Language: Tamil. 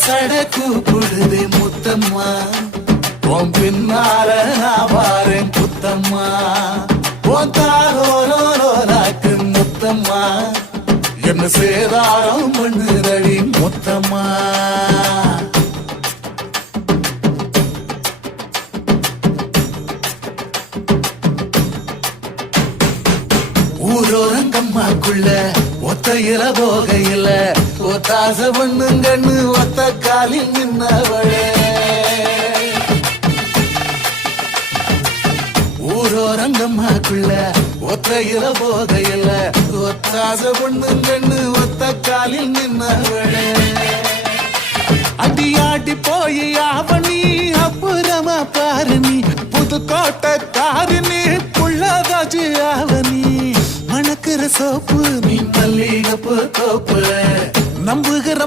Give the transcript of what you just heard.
சட கூப்பிடுதே முத்தம்மா உன் பின்னால நான் வாரேன் புத்தம்மா உன் தாரோரோராக்கு முத்தம்மா என்ன சேதாரம் பண்ணுதடி முத்தம்மா ஊரோரங்கம்மாக்குள்ள ஒத்தையில போகையில ஒத்தாச பண்ணுங்கன்னு ஒத்த காலில் நின்னவளே ஊரோரங்கம்மாக்குள்ள ஒத்தையில போகையில ஒத்தாச பண்ணுங்கன்னு ஒத்த காலில் நின்னவளே அடியாடி போய் ஆவணி அப்புறமா பாரு நீ புதுக்கோட்டை காரினி புள்ளதாச்சு ஆவணி மணக்கிற சோப்பு நீ மல்லிகப்பு தோப்பு நம்புகிற